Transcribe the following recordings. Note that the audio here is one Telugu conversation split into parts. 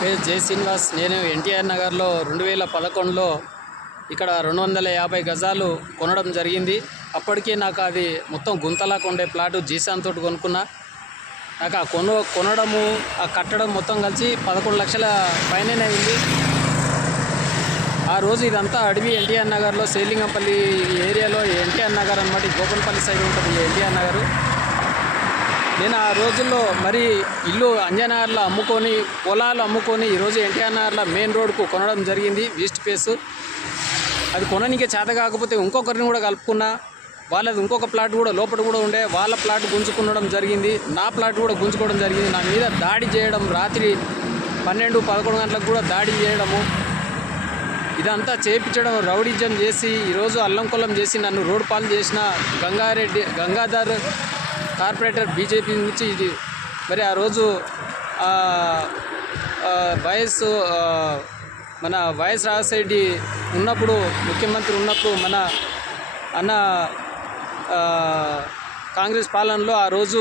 పేరు జై శ్రీనివాస్. నేను ఎన్టీఆర్ నగర్లో 2011లో ఇక్కడ 250 గజాలు కొనడం జరిగింది. అప్పటికే నాకు అది మొత్తం గుంతలాగా ఉండే ప్లాటు జీసాన్ తోటి కొనుక్కున్నా. నాకు ఆ కొనడము ఆ కట్టడం మొత్తం కలిసి 11 లక్షల పైనే అయింది. ఆ రోజు ఇదంతా అడవి ఎన్టీఆర్ నగర్లో సేలింగంపల్లి ఏరియాలో ఎన్టీఆర్ నగర్ అన్నమాట. గోపన్పల్లి సైడ్ ఉంటుంది ఎన్టీఆర్ నగరు. నేను ఆ రోజుల్లో మరి ఇల్లు అంజనగర్లో అమ్ముకొని పొలాలు అమ్ముకొని ఈరోజు ఎన్టీఆర్ నగర్లో మెయిన్ రోడ్కు కొనడం జరిగింది. ఈస్ట్ ఫేసు అది కొననీకే చేత కాకపోతే ఇంకొకరిని కూడా కలుపుకున్నా. వాళ్ళది ఇంకొక ప్లాట్ కూడా లోపల కూడా ఉండే, వాళ్ళ ప్లాట్ గుంజుకునడం జరిగింది. నా ప్లాట్ కూడా గుంజుకోవడం జరిగింది. నా మీద దాడి చేయడం, రాత్రి 12-11 గంటలకు కూడా దాడి చేయడము, ఇదంతా చేయించడం, రౌడీజం చేసి ఈరోజు అల్లంకొల్లం చేసి నన్ను రోడ్డు పాలు చేసిన గంగాధర్ కార్పొరేటర్ బీజేపీ నుంచి. ఇది మరి ఆ రోజు మన వైఎస్ రాజశేఖర్ ఉన్నప్పుడు, ముఖ్యమంత్రి ఉన్నప్పుడు, మన అన్న కాంగ్రెస్ పాలనలో ఆ రోజు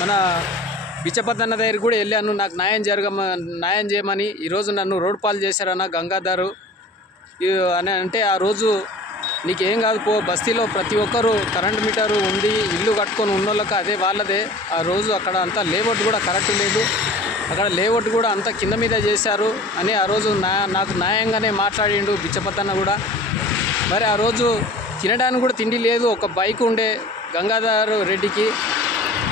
మన బిచ్చపద్దన్న దగ్గర కూడా వెళ్ళాను. నాకు న్యాయం చేయమని. ఈరోజు నన్ను రోడ్డు పాలు చేశారన్న గంగాధరు అని అంటే, ఆ రోజు నీకేం కాదు పో, బస్తీలో ప్రతి ఒక్కరు కరెంట్ మీటరు ఉండి ఇల్లు కట్టుకొని ఉన్నోళ్ళకి అదే వాళ్ళదే. ఆ రోజు అక్కడ అంతా లేఅవుట్ కూడా కరెక్ట్ లేదు, అక్కడ లేఅవుట్ కూడా అంతా కింద మీద చేశారు అని ఆ రోజు నాకు న్యాయంగానే మాట్లాడిండు బిచ్చపద్దన్న కూడా. మరి ఆ రోజు తినడానికి కూడా తిండి లేదు. ఒక బైక్ ఉండే గంగాధర్ రెడ్డికి.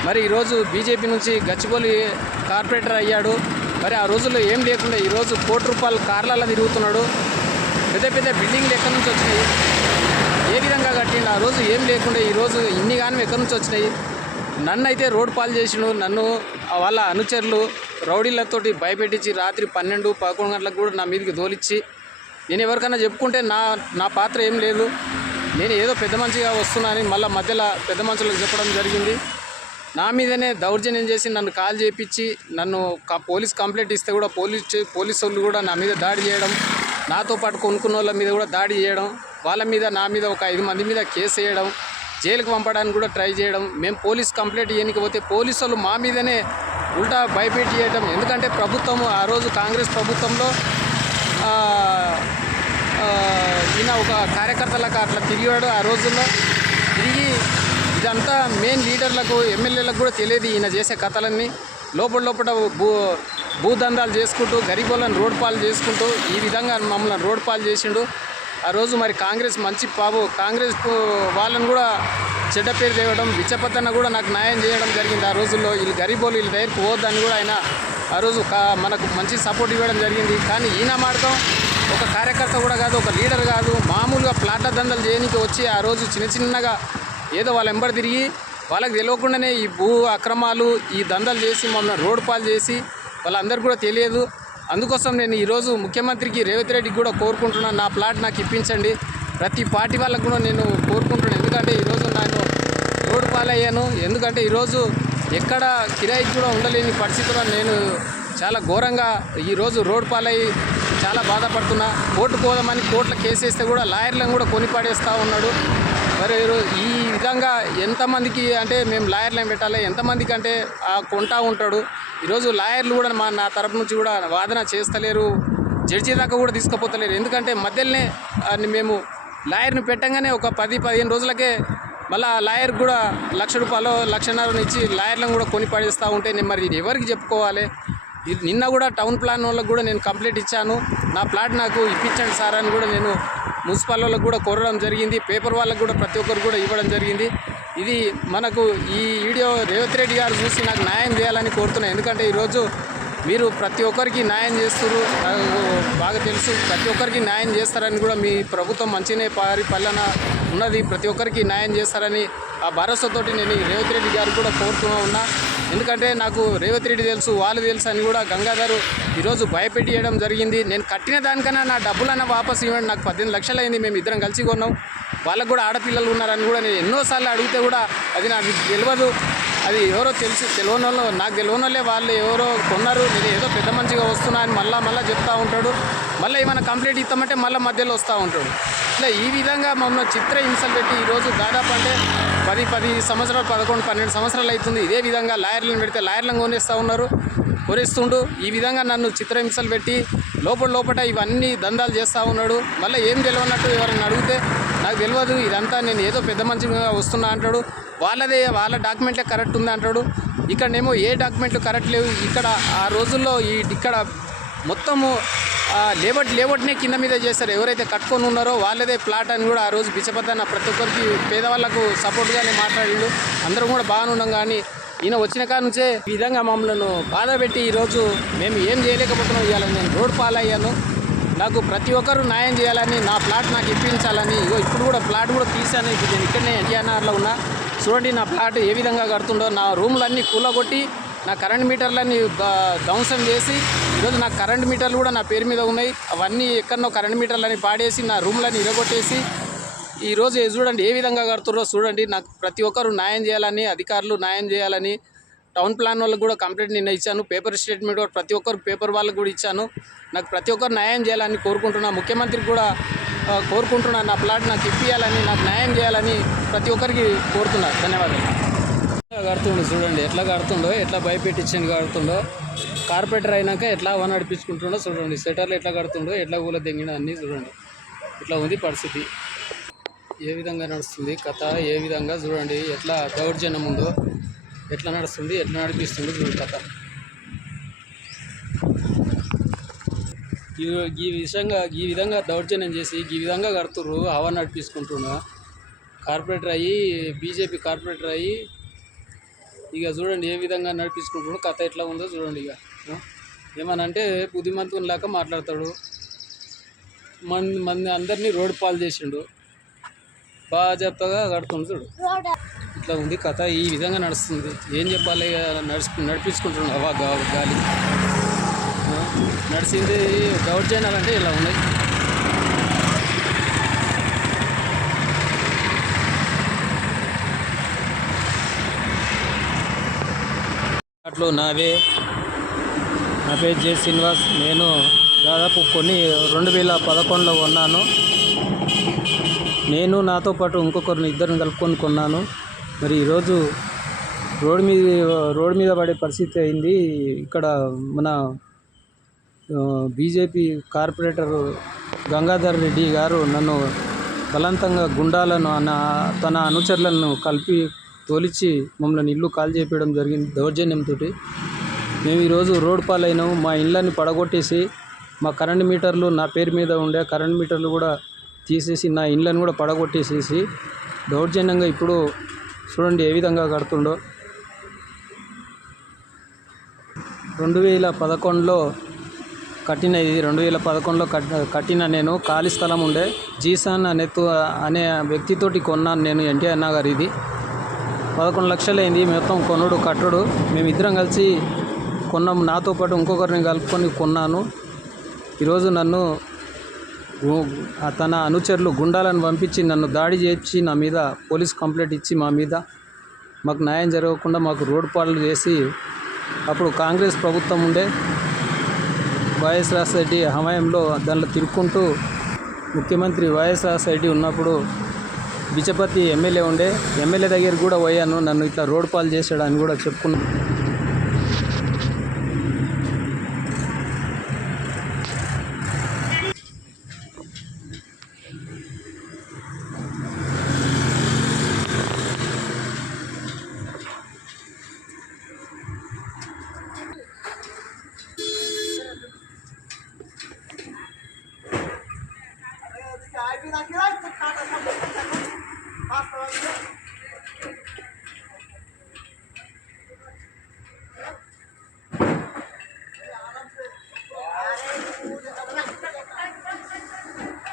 మరి ఈరోజు బీజేపీ నుంచి గచ్చిబౌలి కార్పొరేటర్ అయ్యాడు. మరి ఆ రోజుల్లో ఏం లేకుండా ఈరోజు ₹1,00,00,000 కార్లలో తిరుగుతున్నాడు. పెద్ద పెద్ద బిల్డింగ్లు ఎక్కడి నుంచి వచ్చినాయి, ఏ విధంగా కట్టిండు? ఆ రోజు ఏం లేకుండా ఈరోజు ఇన్ని గానం ఎక్కడి నుంచి వచ్చినాయి? నన్ను అయితే రోడ్డు పాలు చేసిండు. నన్ను వాళ్ళ అనుచరులు రౌడీలతోటి భయపెట్టించి రాత్రి 12-11 గంటలకు కూడా నా మీదకి దోలిచ్చి, నేను ఎవరికైనా చెప్పుకుంటే నా పాత్ర ఏం లేదు, నేను ఏదో పెద్ద మనిషిగా వస్తున్నానని మళ్ళీ మధ్యలో పెద్ద మనుషులకు చెప్పడం జరిగింది. నా మీదనే దౌర్జన్యం చేసి నన్ను కాల్ చేయించి, నన్ను పోలీస్ కంప్లైంట్ ఇస్తే కూడా పోలీసు వాళ్ళు కూడా నా మీద దాడి చేయడం, నాతో పాటు కొనుక్కున్న వాళ్ళ మీద కూడా దాడి చేయడం, వాళ్ళ మీద నా మీద ఒక 5 మంది మీద కేసు వేయడం, జైలుకి పంపడానికి కూడా ట్రై చేయడం. మేము పోలీస్ కంప్లైంట్ చేయకపోతే పోలీసు వాళ్ళు మా మీదనే ఉల్టా భయపెట్టి చేయడం. ఎందుకంటే ప్రభుత్వం ఆ రోజు కాంగ్రెస్ ప్రభుత్వంలో ఈయన ఒక కార్యకర్తలకు అట్లా తిరిగాడు. ఆ రోజుల్లో తిరిగి ఇదంతా మెయిన్ లీడర్లకు, ఎమ్మెల్యేలకు కూడా తెలియదు ఈయన చేసే కథలన్నీ. లోపల భూదందాలు చేసుకుంటూ గరీబులను రోడ్డు పాలు చేసుకుంటూ ఈ విధంగా మమ్మల్ని రోడ్డు పాలు చేసిండు. ఆ రోజు మరి కాంగ్రెస్ కాంగ్రెస్ వాళ్ళని కూడా చెడ్డ పేరు తేవడం, బిచ్చపద్దన్న కూడా నాకు న్యాయం చేయడం జరిగింది. ఆ రోజుల్లో వీళ్ళు గరీబోలు వీళ్ళ దగ్గరికి పోవద్దని కూడా ఆయన ఆ రోజు మనకు మంచి సపోర్ట్ ఇవ్వడం జరిగింది. కానీ ఈయన మాత్రం ఒక కార్యకర్త కూడా కాదు, ఒక లీడర్ కాదు, మామూలుగా ప్లాట్ల దందాలు చేయడానికి వచ్చి ఆ రోజు చిన్నగా ఏదో వాళ్ళ వెంబడి తిరిగి వాళ్ళకి తెలియకుండానే ఈ భూ అక్రమాలు, ఈ దందాలు చేసి మమ్మల్ని రోడ్డు పాలు చేసి వాళ్ళందరికీ కూడా తెలియదు. అందుకోసం నేను ఈరోజు ముఖ్యమంత్రికి రేవంత్ రెడ్డికి కూడా కోరుకుంటున్నాను, నా ప్లాట్ నాకు ఇప్పించండి. ప్రతి పార్టీ వాళ్ళకు కూడా నేను కోరుకుంటున్నాను. ఎందుకంటే ఈరోజు నేను రోడ్డు పాలయ్యాను. ఎందుకంటే ఈరోజు ఎక్కడ కిరాయికి కూడా ఉండలేని పరిస్థితుల్లో నేను చాలా ఘోరంగా ఈరోజు రోడ్డు పాలయ్యి చాలా బాధపడుతున్నా. కోర్టుకు పోదామని కోర్టులో కేసు వేస్తే కూడా లాయర్లను కూడా కొనిపాడేస్తూ ఉన్నాడు. మరి ఈ విధంగా ఎంతమందికి అంటే మేము లాయర్లను పెట్టాలి, ఎంతమందికి అంటే కొంటా ఉంటాడు. ఈరోజు లాయర్లు కూడా నా తరపు నుంచి కూడా వాదన చేస్తలేరు, జడ్జి దాకా కూడా తీసుకుపోతలేరు. ఎందుకంటే మధ్యలోనే మేము లాయర్ని పెట్టంగానే ఒక 10-15 రోజులకే మళ్ళీ లాయర్ కూడా ₹1,00,000 1,50,000 ఇచ్చి లాయర్లను కూడా కొనిపాడేస్తూ ఉంటే నేను మరి ఎవరికి చెప్పుకోవాలి? నిన్న కూడా టౌన్ ప్లాన్ వాళ్ళకి కూడా నేను కంప్లైంట్ ఇచ్చాను, నా ప్లాట్ నాకు ఇప్పించండి సార్ అని కూడా నేను మున్సిపల్ వాళ్ళకు కూడా కోరడం జరిగింది. పేపర్ వాళ్ళకు కూడా ప్రతి ఒక్కరు కూడా ఇవ్వడం జరిగింది. ఇది మనకు ఈ వీడియో రేవంత్ రెడ్డి గారు చూసి నాకు న్యాయం చేయాలని కోరుతున్నాను. ఎందుకంటే ఈరోజు మీరు ప్రతి ఒక్కరికి న్యాయం చేస్తారు, నాకు బాగా తెలుసు. ప్రతి ఒక్కరికి న్యాయం చేస్తారని కూడా మీ ప్రభుత్వం మంచిగానే పరిపాలన ఉన్నది, ప్రతి ఒక్కరికి న్యాయం చేస్తారని ఆ భరోసాతోటి నేను రేవంత్ రెడ్డి గారు కూడా కోరుతూ ఉన్నా. ఎందుకంటే నాకు రేవంత్ రెడ్డి తెలుసు, వాళ్ళు తెలుసు అని కూడా గంగాధరు ఈరోజు భయపెట్టేయడం జరిగింది. నేను కట్టిన దానికన్నా నా డబ్బులన్నా వాపసు ఇవ్వండి, నాకు 18 లక్షలు అయింది, మేము ఇద్దరం కలిసి కొన్నాం, వాళ్ళకు కూడా ఆడపిల్లలు ఉన్నారని కూడా నేను ఎన్నోసార్లు అడిగితే కూడా అది నాకు తెలియదు, అది ఎవరో తెలియని వాళ్ళు, నాకు తెలియని వాళ్ళే వాళ్ళు ఎవరో కొన్నారు, నేను ఏదో పెద్ద మంచిగా వస్తున్నా అని మళ్ళీ చెప్తూ ఉంటాడు. మళ్ళీ ఏమైనా కంప్లైంట్ ఇస్తామంటే మళ్ళీ మధ్యలో వస్తూ ఉంటాడు. ఇట్లా ఈ విధంగా మమ్మల్ని హింసలు పెట్టి ఈరోజు దాదాపు అంటే 10 సంవత్సరాలు 11-12 సంవత్సరాలు అవుతుంది. ఇదే విధంగా లాయర్లను పెడితే లాయర్లను కొనేస్తూ ఉన్నారు. కొరిస్తుండు. ఈ విధంగా నన్ను చిత్రహింసలు పెట్టి లోపల ఇవన్నీ దందాలు చేస్తూ ఉన్నాడు. మళ్ళీ ఏం తెలియనట్టు ఎవరైనా అడిగితే నాకు తెలియదు, ఇదంతా నేను ఏదో పెద్ద మంచిగా వస్తున్నా అంటాడు. వాళ్ళ డాక్యుమెంట్లే కరెక్ట్ ఉంది అంటాడు. ఇక్కడనేమో ఏ డాక్యుమెంట్లు కరెక్ట్ లేవు. ఇక్కడ ఆ రోజుల్లో ఇక్కడ మొత్తము లేబట్నే కింద మీద చేస్తారు. ఎవరైతే కట్టుకొని ఉన్నారో వాళ్ళదే ప్లాట్ అని కూడా ఆ రోజు బిచ్చపద్దన్న ప్రతి ఒక్కరికి పేదవాళ్ళకు సపోర్ట్గానే మాట్లాడిండు. అందరం కూడా బాగానే ఉన్నాం. కానీ ఈయన వచ్చిన కాడ నుంచే ఈ విధంగా మమ్మల్ని బాధ పెట్టి ఈరోజు మేము ఏం చేయలేకపోతున్నాం. ఇవ్వాలని నేను రోడ్ పాలయ్యాను. నాకు ప్రతి ఒక్కరు న్యాయం చేయాలని, నా ప్లాట్ నాకు ఇప్పించాలని. ఇప్పుడు కూడా ప్లాట్ కూడా తీసాను. ఇప్పుడు నేను ఇక్కడనే ఎన్టీఆర్లో ఉన్నా. చూడండి నా ప్లాట్ ఏ విధంగా కడుతుండో. నా రూమ్లన్నీ కూలగొట్టి నా కరెంట్ మీటర్లన్నీ ధ్వంసం చేసి ఈరోజు నా కరెంట్ మీటర్లు కూడా నా పేరు మీద ఉన్నాయి. అవన్నీ ఎక్కడనో కరెంట్ మీటర్లని పాడేసి నా రూమ్లని ఇరగొట్టేసి ఈరోజు చూడండి ఏ విధంగా కడుతున్నారో చూడండి. నాకు ప్రతి ఒక్కరు న్యాయం చేయాలని, అధికారులు న్యాయం చేయాలని, టౌన్ ప్లాన్ వాళ్ళకి కూడా కంప్లైంట్ నిన్న ఇచ్చాను. పేపర్ స్టేట్మెంట్ కూడా ప్రతి ఒక్కరు పేపర్ వాళ్ళకి కూడా ఇచ్చాను. నాకు ప్రతి ఒక్కరు న్యాయం చేయాలని కోరుకుంటున్నా. ముఖ్యమంత్రికి కూడా కోరుకుంటున్నాను. నా ప్లాట్ నాకు ఇప్పియాలని, నాకు న్యాయం చేయాలని ప్రతి ఒక్కరికి కోరుతున్నా. ధన్యవాదాలు. కడుతుండో చూడండి, ఎట్లా కడుతుండో, ఎట్లా భయపెట్టించండి కడుతుండో. కార్పొరేటర్ అయినాక ఎట్లా అవన్నీ నడిపించుకుంటుండో చూడండి. సెటర్లు ఎట్లా కడుతుండో, ఎట్లా ఊళ్ళో తెంగిన అన్నీ చూడండి. ఇట్లా ఉంది పరిస్థితి. ఏ విధంగా నడుస్తుంది కథ, ఏ విధంగా చూడండి ఎట్లా దౌర్జన్యం ఉందో, ఎట్లా నడుస్తుంది, ఎట్లా నడిపిస్తుందో చూడండి కథ. ఈ విధంగా దౌర్జన్యం చేసి ఈ విధంగా కడుతుర్రు. హవా నడిపించుకుంటున్నా. కార్పొరేటర్ అయ్యి, బీజేపీ కార్పొరేటర్ అయ్యి ఇక చూడండి ఏ విధంగా నడిపించుకుంటున్నాడు. కథ ఎట్లా ఉందో చూడండి. ఇక ఏమనంటే బుద్ధిమంతుని లేక మాట్లాడతాడు. మంది అందరినీ రోడ్డు పాలు చేసిండు. బాగా చెప్తాగా కడుతుండు చూడు. ఇట్లా ఉంది కథ. ఈ విధంగా నడుస్తుంది. ఏం చెప్పాలి, నడిపించుకుంటున్నాడు హవా గాలి. నడిచింది దౌర్జన్యాలంటే ఇలా ఉన్నాయి. అట్లు నా పేరు జె శ్రీనివాస్. నేను దాదాపు 2011లో కొన్నాను. నేను నాతో పాటు ఇద్దరిని కలుపుకొని కొన్నాను. మరి ఈరోజు రోడ్ మీద పడే పరిస్థితి అయింది. ఇక్కడ మన బీజేపీ కార్పొరేటర్ గంగాధర్ రెడ్డి గారు నన్ను బలవంతంగా గుండాలను తన అనుచరులను కలిపి తోలిచి మమ్మల్ని ఇల్లు కాల్ చేయడం జరిగింది దౌర్జన్యంతో. మేము ఈరోజు రోడ్ పాలైనాము. మా ఇళ్ళని పడగొట్టేసి మా కరెంట్ మీటర్లు నా పేరు మీద ఉండే కరెంట్ మీటర్లు కూడా తీసేసి నా ఇళ్ళని కూడా పడగొట్టేసేసి దౌర్జన్యంగా ఇప్పుడు చూడండి ఏ విధంగా కడుతుండో. 2011లో కట్టిన ఇది. 2011లో కట్టిన నేను ఖాళీ స్థలం ఉండే జీసాన్ అనే వ్యక్తితోటి కొన్నాను నేను. ఎన్టీఆర్ నగర్ ఇది 11 లక్షలు అయింది మొత్తం కొనుడు కట్టుడు. మేమిద్దరం కలిసి కొన్నాము. నాతో పాటు ఇంకొకరిని కలుపుకొని కొన్నాను. ఈరోజు నన్ను తన అనుచరులు గుండాలను పంపించి నన్ను దాడి చేసి నా మీద పోలీస్ కంప్లైంట్ ఇచ్చి మాకు న్యాయం జరగకుండా మాకు రోడ్డు పాలు చేసి, అప్పుడు కాంగ్రెస్ ప్రభుత్వం ఉండే వైఎస్ రాజశేఖర హయాంలో దానిలో తిరుక్కుంటూ ముఖ్యమంత్రి వైఎస్ రాజశేఖర ఉన్నప్పుడు బిచ్చపతి ఎమ్మెల్యే దగ్గర కూడా పోయాను. నన్ను ఇట్లా రోడ్డు పాలు చేసాడని కూడా చెప్పుకున్నాను.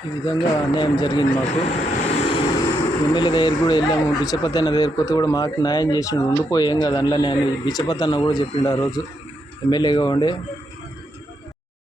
ఈ విధంగా అన్యాయం జరిగింది మాకు. ఎమ్మెల్యే దగ్గర కూడా వెళ్ళాము. బిచ్చపతి అన్న దగ్గర పోతే కూడా మాకు న్యాయం చేసిండు. ఉండిపోయాం కదా అందులోనే అని బిచ్చపతి అన్న కూడా చెప్పిండు ఆ రోజు ఎమ్మెల్యేగా ఉండే.